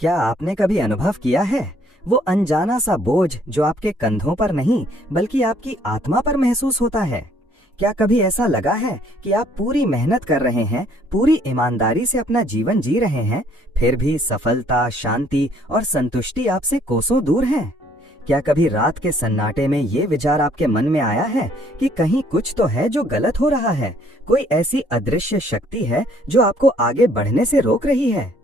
क्या आपने कभी अनुभव किया है वो अनजाना सा बोझ जो आपके कंधों पर नहीं बल्कि आपकी आत्मा पर महसूस होता है? क्या कभी ऐसा लगा है कि आप पूरी मेहनत कर रहे हैं, पूरी ईमानदारी से अपना जीवन जी रहे हैं, फिर भी सफलता, शांति और संतुष्टि आपसे कोसों दूर है? क्या कभी रात के सन्नाटे में ये विचार आपके मन में आया है कि कहीं कुछ तो है जो गलत हो रहा है, कोई ऐसी अदृश्य शक्ति है जो आपको आगे बढ़ने से रोक रही है?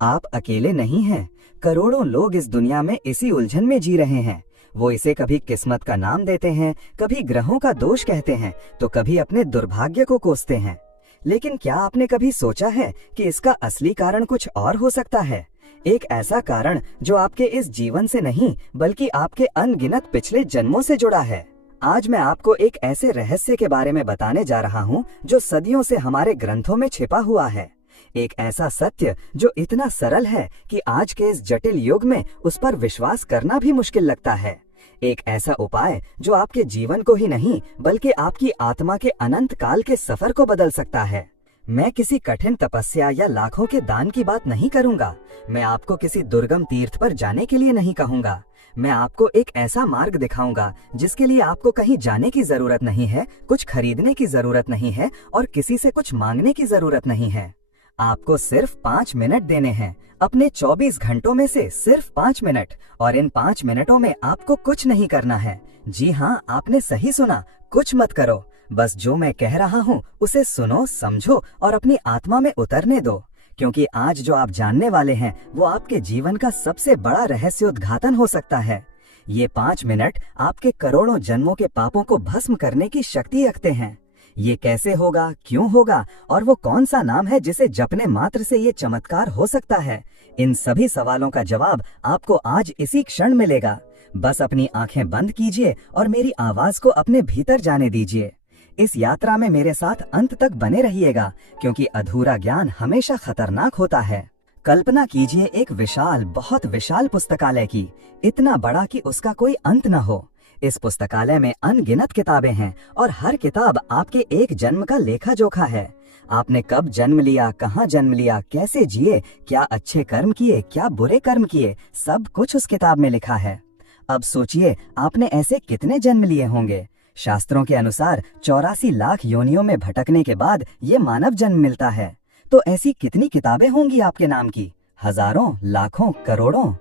आप अकेले नहीं हैं, करोड़ों लोग इस दुनिया में इसी उलझन में जी रहे हैं। वो इसे कभी किस्मत का नाम देते हैं, कभी ग्रहों का दोष कहते हैं, तो कभी अपने दुर्भाग्य को कोसते हैं। लेकिन क्या आपने कभी सोचा है कि इसका असली कारण कुछ और हो सकता है? एक ऐसा कारण जो आपके इस जीवन से नहीं बल्कि आपके अनगिनत पिछले जन्मों से जुड़ा है। आज मैं आपको एक ऐसे रहस्य के बारे में बताने जा रहा हूँ जो सदियों से हमारे ग्रंथों में छिपा हुआ है। एक ऐसा सत्य जो इतना सरल है कि आज के इस जटिल युग में उस पर विश्वास करना भी मुश्किल लगता है। एक ऐसा उपाय जो आपके जीवन को ही नहीं बल्कि आपकी आत्मा के अनंत काल के सफर को बदल सकता है। मैं किसी कठिन तपस्या या लाखों के दान की बात नहीं करूंगा। मैं आपको किसी दुर्गम तीर्थ पर जाने के लिए नहीं कहूंगा। मैं आपको एक ऐसा मार्ग दिखाऊंगा जिसके लिए आपको कहीं जाने की जरूरत नहीं है, कुछ खरीदने की जरूरत नहीं है और किसी से कुछ मांगने की जरूरत नहीं है। आपको सिर्फ 5 मिनट देने हैं, अपने 24 घंटों में से सिर्फ 5 मिनट, और इन 5 मिनटों में आपको कुछ नहीं करना है। जी हाँ, आपने सही सुना, कुछ मत करो। बस जो मैं कह रहा हूँ उसे सुनो, समझो और अपनी आत्मा में उतरने दो, क्योंकि आज जो आप जानने वाले हैं वो आपके जीवन का सबसे बड़ा रहस्योद्घाटन हो सकता है। ये 5 मिनट आपके करोड़ों जन्मों के पापों को भस्म करने की शक्ति रखते हैं। ये कैसे होगा, क्यों होगा और वो कौन सा नाम है जिसे जपने मात्र से ये चमत्कार हो सकता है? इन सभी सवालों का जवाब आपको आज इसी क्षण मिलेगा। बस अपनी आंखें बंद कीजिए और मेरी आवाज को अपने भीतर जाने दीजिए। इस यात्रा में मेरे साथ अंत तक बने रहिएगा, क्योंकि अधूरा ज्ञान हमेशा खतरनाक होता है। कल्पना कीजिए एक विशाल, बहुत विशाल पुस्तकालय की, इतना बड़ा कि उसका कोई अंत न हो। इस पुस्तकालय में अनगिनत किताबें हैं और हर किताब आपके एक जन्म का लेखा जोखा है। आपने कब जन्म लिया, कहाँ जन्म लिया, कैसे जिए, क्या अच्छे कर्म किए, क्या बुरे कर्म किए, सब कुछ उस किताब में लिखा है। अब सोचिए, आपने ऐसे कितने जन्म लिए होंगे? शास्त्रों के अनुसार 84 लाख योनियों में भटकने के बाद ये मानव जन्म मिलता है। तो ऐसी कितनी किताबें होंगी आपके नाम की? हजारों, लाखों, करोड़ों।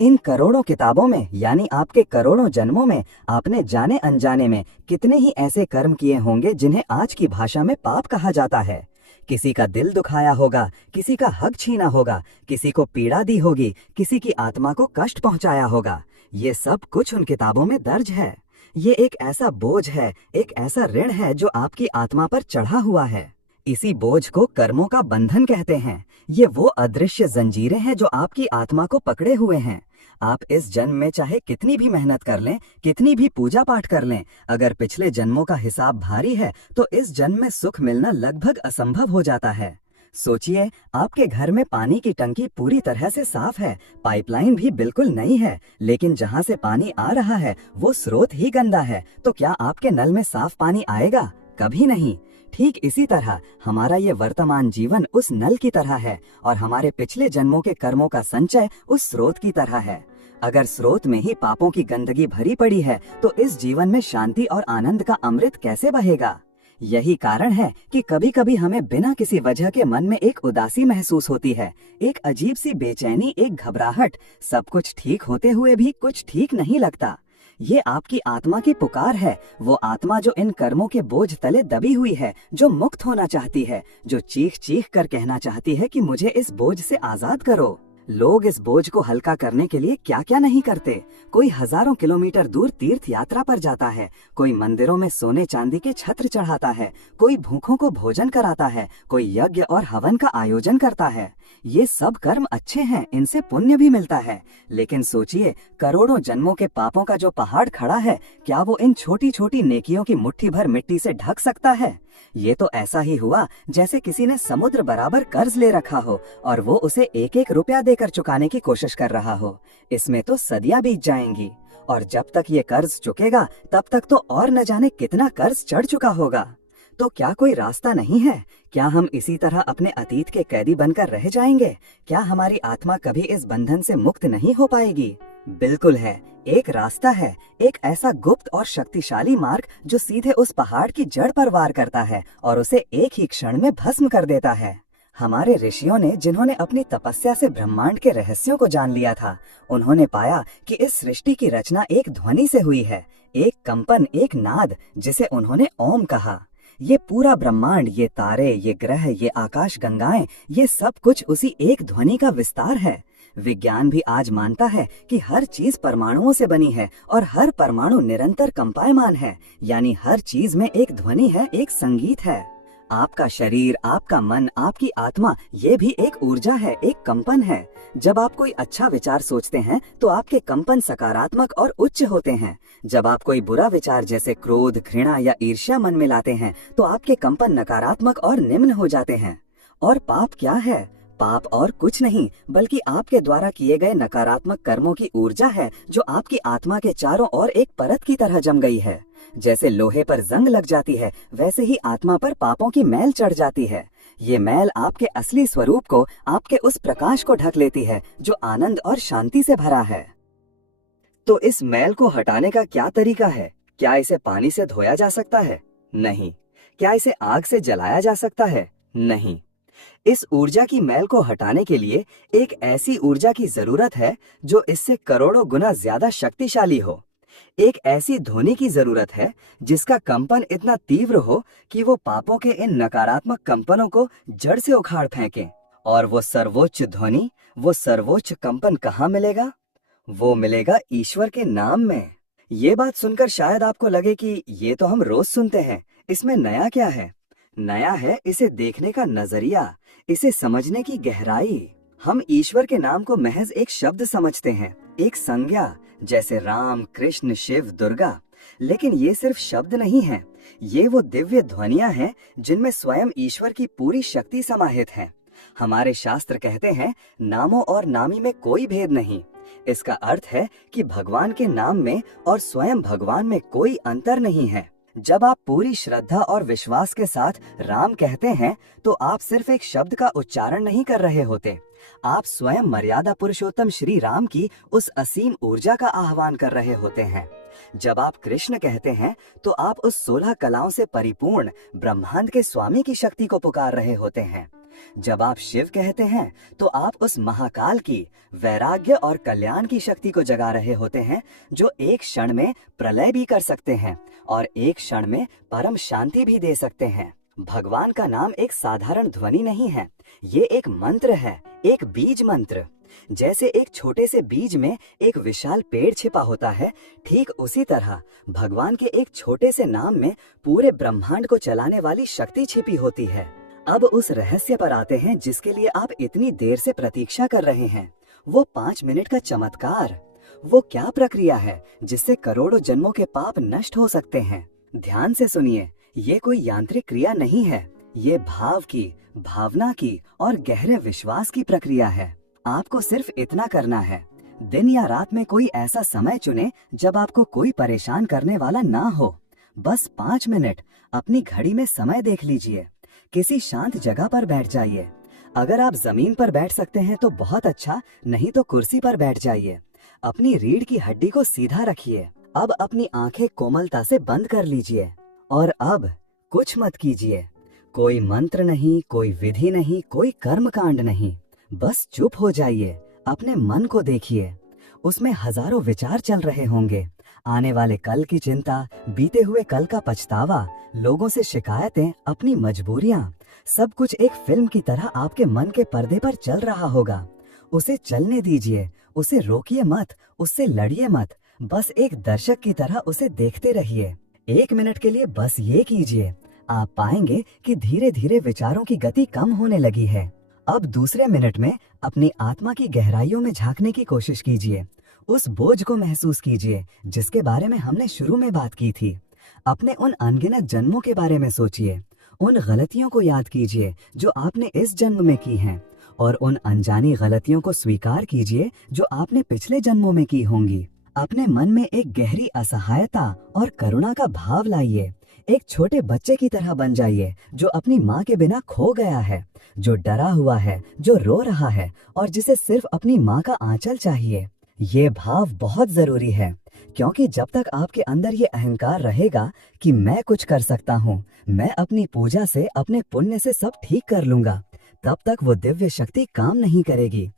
इन करोड़ों किताबों में यानी आपके करोड़ों जन्मों में आपने जाने अनजाने में कितने ही ऐसे कर्म किए होंगे जिन्हें आज की भाषा में पाप कहा जाता है। किसी का दिल दुखाया होगा, किसी का हक छीना होगा, किसी को पीड़ा दी होगी, किसी की आत्मा को कष्ट पहुंचाया होगा। ये सब कुछ उन किताबों में दर्ज है। ये एक ऐसा बोझ है, एक ऐसा ऋण है जो आपकी आत्मा पर चढ़ा हुआ है। इसी बोझ को कर्मों का बंधन कहते हैं। ये वो अदृश्य जंजीरें हैं जो आपकी आत्मा को पकड़े हुए हैं। आप इस जन्म में चाहे कितनी भी मेहनत कर लें, कितनी भी पूजा पाठ कर लें, अगर पिछले जन्मों का हिसाब भारी है तो इस जन्म में सुख मिलना लगभग असंभव हो जाता है। सोचिए, आपके घर में पानी की टंकी पूरी तरह से साफ है, पाइपलाइन भी बिल्कुल नई है, लेकिन जहाँ से पानी आ रहा है वो स्रोत ही गंदा है, तो क्या आपके नल में साफ पानी आएगा? कभी नहीं। ठीक इसी तरह हमारा ये वर्तमान जीवन उस नल की तरह है और हमारे पिछले जन्मों के कर्मों का संचय उस स्रोत की तरह है। अगर स्रोत में ही पापों की गंदगी भरी पड़ी है तो इस जीवन में शांति और आनंद का अमृत कैसे बहेगा? यही कारण है कि कभी कभी हमें बिना किसी वजह के मन में एक उदासी महसूस होती है, एक अजीब सी बेचैनी, एक घबराहट। सब कुछ ठीक होते हुए भी कुछ ठीक नहीं लगता। ये आपकी आत्मा की पुकार है, वो आत्मा जो इन कर्मों के बोझ तले दबी हुई है, जो मुक्त होना चाहती है, जो चीख चीख कर कहना चाहती है कि मुझे इस बोझ से आजाद करो। लोग इस बोझ को हल्का करने के लिए क्या क्या नहीं करते। कोई हजारों किलोमीटर दूर तीर्थ यात्रा पर जाता है, कोई मंदिरों में सोने चांदी के छत्र चढ़ाता है, कोई भूखों को भोजन कराता है, कोई यज्ञ और हवन का आयोजन करता है। ये सब कर्म अच्छे हैं, इनसे पुण्य भी मिलता है। लेकिन सोचिए, करोड़ों जन्मों के पापों का जो पहाड़ खड़ा है, क्या वो इन छोटी छोटी नेकियों की मुट्ठी भर मिट्टी से ढक सकता है? ये तो ऐसा ही हुआ जैसे किसी ने समुद्र बराबर कर्ज ले रखा हो और वो उसे एक एक रुपया देकर चुकाने की कोशिश कर रहा हो। इसमें तो सदियां बीत जाएंगी और जब तक ये कर्ज चुकेगा तब तक तो और न जाने कितना कर्ज चढ़ चुका होगा। तो क्या कोई रास्ता नहीं है? क्या हम इसी तरह अपने अतीत के कैदी बनकर रह जाएंगे? क्या हमारी आत्मा कभी इस बंधन से मुक्त नहीं हो पाएगी? बिल्कुल है, एक रास्ता है, एक ऐसा गुप्त और शक्तिशाली मार्ग जो सीधे उस पहाड़ की जड़ पर वार करता है और उसे एक ही क्षण में भस्म कर देता है। हमारे ऋषियों ने, जिन्होंने अपनी तपस्या से ब्रह्मांड के रहस्यों को जान लिया था, उन्होंने पाया कि इस सृष्टि की रचना एक ध्वनि से हुई है, एक कंपन, एक नाद, जिसे उन्होंने ओम कहा। ये पूरा ब्रह्मांड, ये तारे, ये ग्रह, ये आकाश गंगाएं, ये सब कुछ उसी एक ध्वनि का विस्तार है। विज्ञान भी आज मानता है कि हर चीज परमाणुओं से बनी है और हर परमाणु निरंतर कंपायमान है, यानी हर चीज में एक ध्वनि है, एक संगीत है। आपका शरीर, आपका मन, आपकी आत्मा, ये भी एक ऊर्जा है, एक कंपन है। जब आप कोई अच्छा विचार सोचते हैं तो आपके कंपन सकारात्मक और उच्च होते हैं। जब आप कोई बुरा विचार जैसे क्रोध, घृणा या ईर्ष्या मन में लाते हैं तो आपके कंपन नकारात्मक और निम्न हो जाते हैं। और पाप क्या है? पाप और कुछ नहीं बल्कि आपके द्वारा किए गए नकारात्मक कर्मों की ऊर्जा है, जो आपकी आत्मा के चारों ओर एक परत की तरह जम गई है। जैसे लोहे पर जंग लग जाती है, वैसे ही आत्मा पर पापों की मैल चढ़ जाती है। ये मैल आपके असली स्वरूप को, आपके उस प्रकाश को ढक लेती है जो आनंद और शांति से भरा है। तो इस मैल को हटाने का क्या तरीका है? क्या इसे पानी से धोया जा सकता है? नहीं। क्या इसे आग से जलाया जा सकता है? नहीं। इस ऊर्जा की मैल को हटाने के लिए एक ऐसी ऊर्जा की जरूरत है जो इससे करोड़ों गुना ज्यादा शक्तिशाली हो। एक ऐसी ध्वनि की जरूरत है जिसका कंपन इतना तीव्र हो कि वो पापों के इन नकारात्मक कंपनों को जड़ से उखाड़ फेंके। और वो सर्वोच्च ध्वनि, वो सर्वोच्च कंपन कहाँ मिलेगा? वो मिलेगा ईश्वर के नाम में। ये बात सुनकर शायद आपको लगे कि ये तो हम रोज सुनते हैं, इसमें नया क्या है? नया है इसे देखने का नजरिया, इसे समझने की गहराई। हम ईश्वर के नाम को महज एक शब्द समझते हैं, एक संज्ञा, जैसे राम, कृष्ण, शिव, दुर्गा। लेकिन ये सिर्फ शब्द नहीं है, ये वो दिव्य ध्वनियां हैं जिनमें स्वयं ईश्वर की पूरी शक्ति समाहित है। हमारे शास्त्र कहते हैं, नामों और नामी में कोई भेद नहीं। इसका अर्थ है कि भगवान के नाम में और स्वयं भगवान में कोई अंतर नहीं है। जब आप पूरी श्रद्धा और विश्वास के साथ राम कहते हैं तो आप सिर्फ एक शब्द का उच्चारण नहीं कर रहे होते, आप स्वयं मर्यादा पुरुषोत्तम श्री राम की उस असीम ऊर्जा का आह्वान कर रहे होते हैं। जब आप कृष्ण कहते हैं तो आप उस 16 कलाओं से परिपूर्ण ब्रह्मांड के स्वामी की शक्ति को पुकार रहे होते हैं। जब आप शिव कहते हैं तो आप उस महाकाल की वैराग्य और कल्याण की शक्ति को जगा रहे होते हैं, जो एक क्षण में प्रलय भी कर सकते हैं और एक क्षण में परम शांति भी दे सकते हैं। भगवान का नाम एक साधारण ध्वनि नहीं है, ये एक मंत्र है, एक बीज मंत्र। जैसे एक छोटे से बीज में एक विशाल पेड़ छिपा होता है, ठीक उसी तरह भगवान के एक छोटे से नाम में पूरे ब्रह्मांड को चलाने वाली शक्ति छिपी होती है। अब उस रहस्य पर आते हैं जिसके लिए आप इतनी देर से प्रतीक्षा कर रहे हैं, वो 5 मिनट का चमत्कार। वो क्या प्रक्रिया है जिससे करोड़ों जन्मों के पाप नष्ट हो सकते हैं? ध्यान से सुनिए, ये कोई यांत्रिक क्रिया नहीं है, ये भाव की, भावना की और गहरे विश्वास की प्रक्रिया है। आपको सिर्फ इतना करना है, दिन या रात में कोई ऐसा समय चुने जब आपको कोई परेशान करने वाला ना हो। बस 5 मिनट अपनी घड़ी में समय देख लीजिए। किसी शांत जगह पर बैठ जाइए। अगर आप जमीन पर बैठ सकते हैं तो बहुत अच्छा, नहीं तो कुर्सी पर बैठ जाइए। अपनी रीढ़ की हड्डी को सीधा रखिए। अब अपनी आंखें कोमलता से बंद कर लीजिए और अब कुछ मत कीजिए। कोई मंत्र नहीं, कोई विधि नहीं, कोई कर्म कांड नहीं। बस चुप हो जाइए, अपने मन को देखिए। उसमें हजारों विचार चल रहे होंगे, आने वाले कल की चिंता, बीते हुए कल का पछतावा, लोगों से शिकायतें, अपनी मजबूरियां, सब कुछ एक फिल्म की तरह आपके मन के पर्दे पर चल रहा होगा। उसे चलने दीजिए, उसे रोकिए मत, उससे लड़िए मत। बस एक दर्शक की तरह उसे देखते रहिए। 1 मिनट के लिए बस ये कीजिए। आप पाएंगे कि धीरे धीरे विचारों की गति कम होने लगी है। अब दूसरे मिनट में अपनी आत्मा की गहराइयों में झांकने की कोशिश कीजिए। उस बोझ को महसूस कीजिए जिसके बारे में हमने शुरू में बात की थी। अपने उन अनगिनत जन्मों के बारे में सोचिए। उन गलतियों को याद कीजिए जो आपने इस जन्म में की हैं, और उन अनजानी गलतियों को स्वीकार कीजिए जो आपने पिछले जन्मों में की होंगी। अपने मन में एक गहरी असहायता और करुणा का भाव लाइए। एक छोटे बच्चे की तरह बन जाइए जो अपनी माँ के बिना खो गया है, जो डरा हुआ है, जो रो रहा है और जिसे सिर्फ अपनी माँ का आंचल चाहिए। ये भाव बहुत जरूरी है, क्योंकि जब तक आपके अंदर ये अहंकार रहेगा कि मैं कुछ कर सकता हूँ, मैं अपनी पूजा से, अपने पुण्य से सब ठीक कर लूंगा, तब तक वो दिव्य शक्ति काम नहीं करेगी।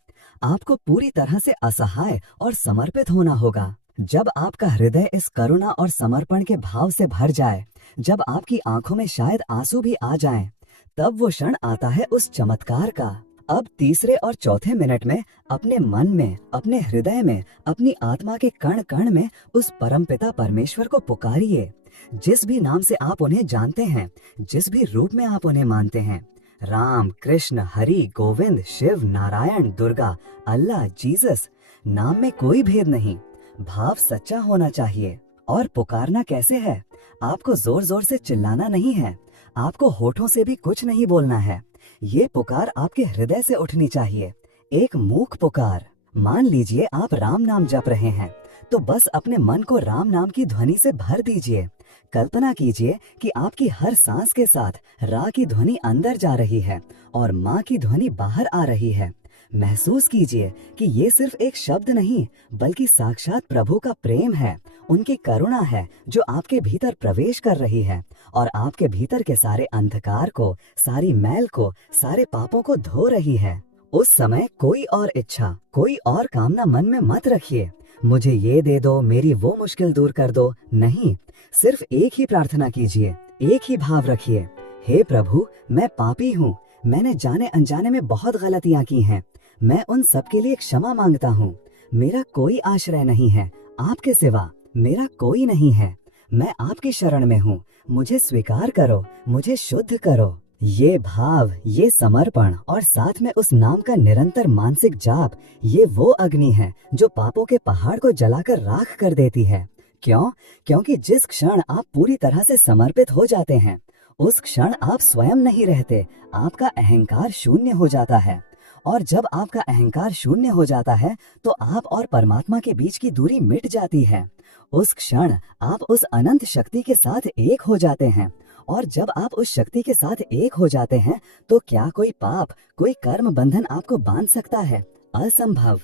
आपको पूरी तरह से असहाय और समर्पित होना होगा। जब आपका हृदय इस करुणा और समर्पण के भाव से भर जाए, जब आपकी आंखों में शायद आंसू भी आ जाएं, तब वो क्षण आता है उस चमत्कार का। अब तीसरे और चौथे मिनट में अपने मन में, अपने हृदय में, अपनी आत्मा के कण कण में उस परमपिता परमेश्वर को पुकारिए। जिस भी नाम से आप उन्हें जानते हैं, जिस भी रूप में आप उन्हें मानते हैं, राम, कृष्ण, हरि, गोविंद, शिव, नारायण, दुर्गा, अल्लाह, जीसस, नाम में कोई भेद नहीं। भाव सच्चा होना चाहिए। और पुकारना कैसे है? आपको जोर जोर से चिल्लाना नहीं है, आपको होठों से भी कुछ नहीं बोलना है। ये पुकार आपके हृदय से उठनी चाहिए, एक मूक पुकार। मान लीजिए आप राम नाम जप रहे हैं, तो बस अपने मन को राम नाम की ध्वनि से भर दीजिए। कल्पना कीजिए कि आपकी हर सांस के साथ रा की ध्वनि अंदर जा रही है और माँ की ध्वनि बाहर आ रही है। महसूस कीजिए कि ये सिर्फ एक शब्द नहीं, बल्कि साक्षात प्रभु का प्रेम है, उनकी करुणा है जो आपके भीतर प्रवेश कर रही है और आपके भीतर के सारे अंधकार को, सारी मैल को, सारे पापों को धो रही है। उस समय कोई और इच्छा, कोई और कामना मन में मत रखिए, मुझे ये दे दो, मेरी वो मुश्किल दूर कर दो। नहीं, सिर्फ एक ही प्रार्थना कीजिए, एक ही भाव रखिए, हे प्रभु, मैं पापी हूँ, मैंने जाने अनजाने में बहुत गलतियाँ की हैं, मैं उन सब के लिए क्षमा मांगता हूँ। मेरा कोई आश्रय नहीं है, आपके सिवा मेरा कोई नहीं है, मैं आपकी शरण में हूँ, मुझे स्वीकार करो, मुझे शुद्ध करो। ये भाव, ये समर्पण और साथ में उस नाम का निरंतर मानसिक जाप, ये वो अग्नि है जो पापों के पहाड़ को जलाकर राख कर देती है। क्यों? क्योंकि जिस क्षण आप पूरी तरह से समर्पित हो जाते हैं, उस क्षण आप स्वयं नहीं रहते, आपका अहंकार शून्य हो जाता है। और जब आपका अहंकार शून्य हो जाता है, तो आप और परमात्मा के बीच की दूरी मिट जाती है। उस क्षण आप उस अनंत शक्ति के साथ एक हो जाते हैं। और जब आप उस शक्ति के साथ एक हो जाते हैं, तो क्या कोई पाप, कोई कर्म बंधन आपको बांध सकता है? असंभव।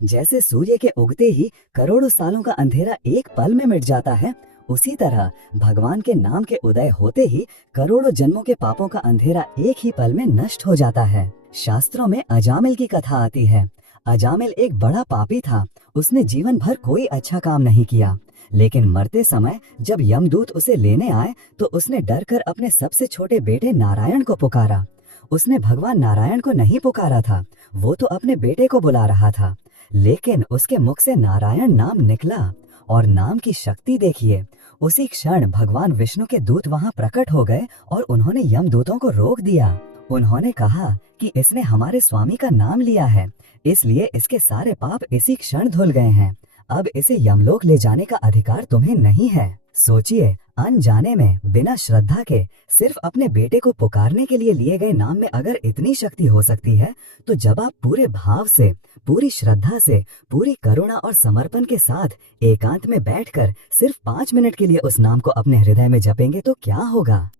जैसे सूर्य के उगते ही करोड़ों सालों का अंधेरा एक पल में मिट जाता है, उसी तरह भगवान के नाम के उदय होते ही करोड़ों जन्मों के पापों का अंधेरा एक ही पल में नष्ट हो जाता है। शास्त्रों में अजामिल की कथा आती है। अजामिल एक बड़ा पापी था, उसने जीवन भर कोई अच्छा काम नहीं किया, लेकिन मरते समय जब यमदूत उसे लेने आए, तो उसने डर कर अपने सबसे छोटे बेटे नारायण को पुकारा। उसने भगवान नारायण को नहीं पुकारा था, वो तो अपने बेटे को बुला रहा था, लेकिन उसके मुख से नारायण नाम निकला और नाम की शक्ति देखिए। उसी क्षण भगवान विष्णु के दूत वहां प्रकट हो गए और उन्होंने यमदूतों को रोक दिया। उन्होंने कहा कि इसने हमारे स्वामी का नाम लिया है, इसलिए इसके सारे पाप इसी क्षण धुल गए हैं। अब इसे यमलोक ले जाने का अधिकार तुम्हें नहीं है। सोचिए, अनजाने में, बिना श्रद्धा के, सिर्फ अपने बेटे को पुकारने के लिए लिए गए नाम में अगर इतनी शक्ति हो सकती है, तो जब आप पूरे भाव से, पूरी श्रद्धा से, पूरी करुणा और समर्पण के साथ एकांत में बैठकर सिर्फ 5 मिनट के लिए उस नाम को अपने हृदय में जपेंगे, तो क्या होगा?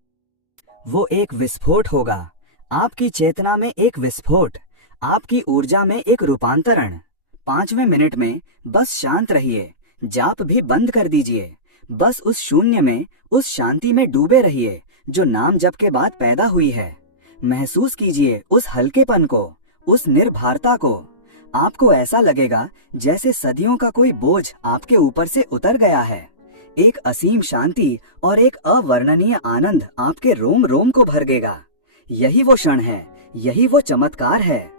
वो एक विस्फोट होगा, आपकी चेतना में एक विस्फोट, आपकी ऊर्जा में एक रूपांतरण। 5वें मिनट में बस शांत रहिए, जाप भी बंद कर दीजिए, बस उस शून्य में, उस शांति में डूबे रहिए जो नाम जप के बाद पैदा हुई है। महसूस कीजिए उस हल्केपन को, उस निर्भरता को। आपको ऐसा लगेगा जैसे सदियों का कोई बोझ आपके ऊपर से उतर गया है। एक असीम शांति और एक अवर्णनीय आनंद आपके रोम रोम को भर देगा। यही वो क्षण है, यही वो चमत्कार है।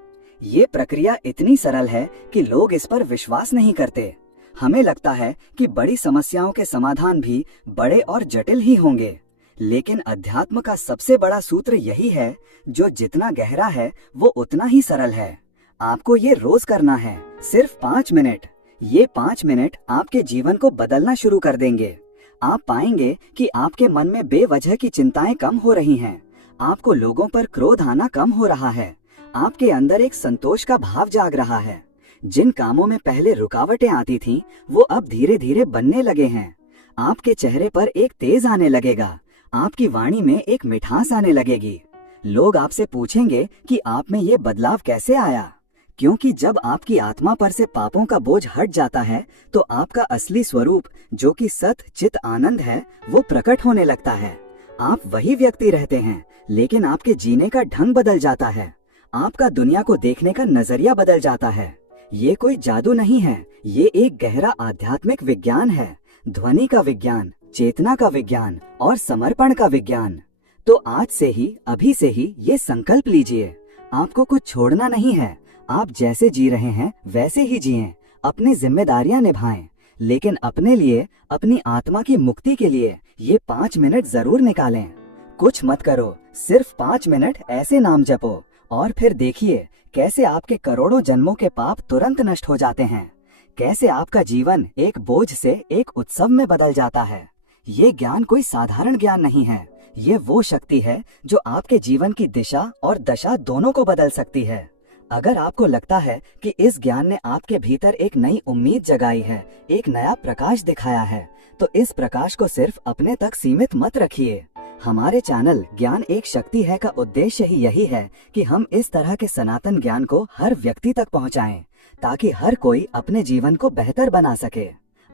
ये प्रक्रिया इतनी सरल है कि लोग इस पर विश्वास नहीं करते। हमें लगता है कि बड़ी समस्याओं के समाधान भी बड़े और जटिल ही होंगे, लेकिन अध्यात्म का सबसे बड़ा सूत्र यही है, जो जितना गहरा है वो उतना ही सरल है। आपको ये रोज करना है, सिर्फ 5 मिनट। ये 5 मिनट आपके जीवन को बदलना शुरू कर देंगे। आप पाएंगे कि आपके मन में बेवजह की चिंताएं कम हो रही हैं, आपको लोगों पर क्रोध आना कम हो रहा है, आपके अंदर एक संतोष का भाव जाग रहा है। जिन कामों में पहले रुकावटें आती थीं, वो अब धीरे धीरे बनने लगे हैं। आपके चेहरे पर एक तेज आने लगेगा, आपकी वाणी में एक मिठास आने लगेगी। लोग आपसे पूछेंगे कि आप में ये बदलाव कैसे आया, क्योंकि जब आपकी आत्मा पर से पापों का बोझ हट जाता है तो आपका असली स्वरूप, जो कि सत चित आनंद है, वो प्रकट होने लगता है। आप वही व्यक्ति रहते हैं, लेकिन आपके जीने का ढंग बदल जाता है। आपका दुनिया को देखने का नजरिया बदल जाता है। ये कोई जादू नहीं है, ये एक गहरा आध्यात्मिक विज्ञान है। ध्वनि का विज्ञान, चेतना का विज्ञान और समर्पण का विज्ञान। तो आज से ही, अभी से ही ये संकल्प लीजिए, आपको कुछ छोड़ना नहीं है। आप जैसे जी रहे हैं वैसे ही जिएं, अपनी जिम्मेदारियां निभाएं, लेकिन अपने लिए, अपनी आत्मा की मुक्ति के लिए ये 5 मिनट जरूर निकालें। कुछ मत करो, सिर्फ 5 मिनट ऐसे नाम जपो और फिर देखिए कैसे आपके करोड़ों जन्मों के पाप तुरंत नष्ट हो जाते हैं। कैसे आपका जीवन एक बोझ से एक उत्सव में बदल जाता है। ये ज्ञान कोई साधारण ज्ञान नहीं है, ये वो शक्ति है जो आपके जीवन की दिशा और दशा दोनों को बदल सकती है। अगर आपको लगता है कि इस ज्ञान ने आपके भीतर एक नई उम्मीद जगाई है, एक नया प्रकाश दिखाया है, तो इस प्रकाश को सिर्फ अपने तक सीमित मत रखिए। हमारे चैनल ज्ञान एक शक्ति है का उद्देश्य ही यही है कि हम इस तरह के सनातन ज्ञान को हर व्यक्ति तक पहुंचाएं, ताकि हर कोई अपने जीवन को बेहतर बना सके।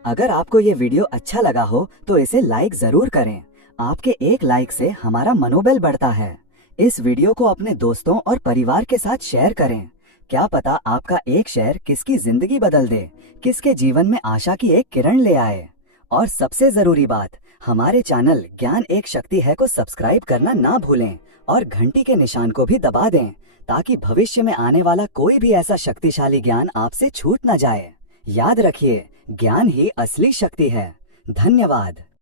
अगर आपको ये वीडियो अच्छा लगा हो तो इसे लाइक जरूर करें। आपके एक लाइक से हमारा मनोबल बढ़ता है। इस वीडियो को अपने दोस्तों और परिवार के साथ शेयर करें। क्या पता आपका एक शेयर किसकी जिंदगी बदल दे, किसके जीवन में आशा की एक किरण ले आए। और सबसे जरूरी बात, हमारे चैनल ज्ञान एक शक्ति है को सब्सक्राइब करना ना भूलें और घंटी के निशान को भी दबा दें, ताकि भविष्य में आने वाला कोई भी ऐसा शक्तिशाली ज्ञान आपसे छूट न जाए। याद रखिए, ज्ञान ही असली शक्ति है। धन्यवाद।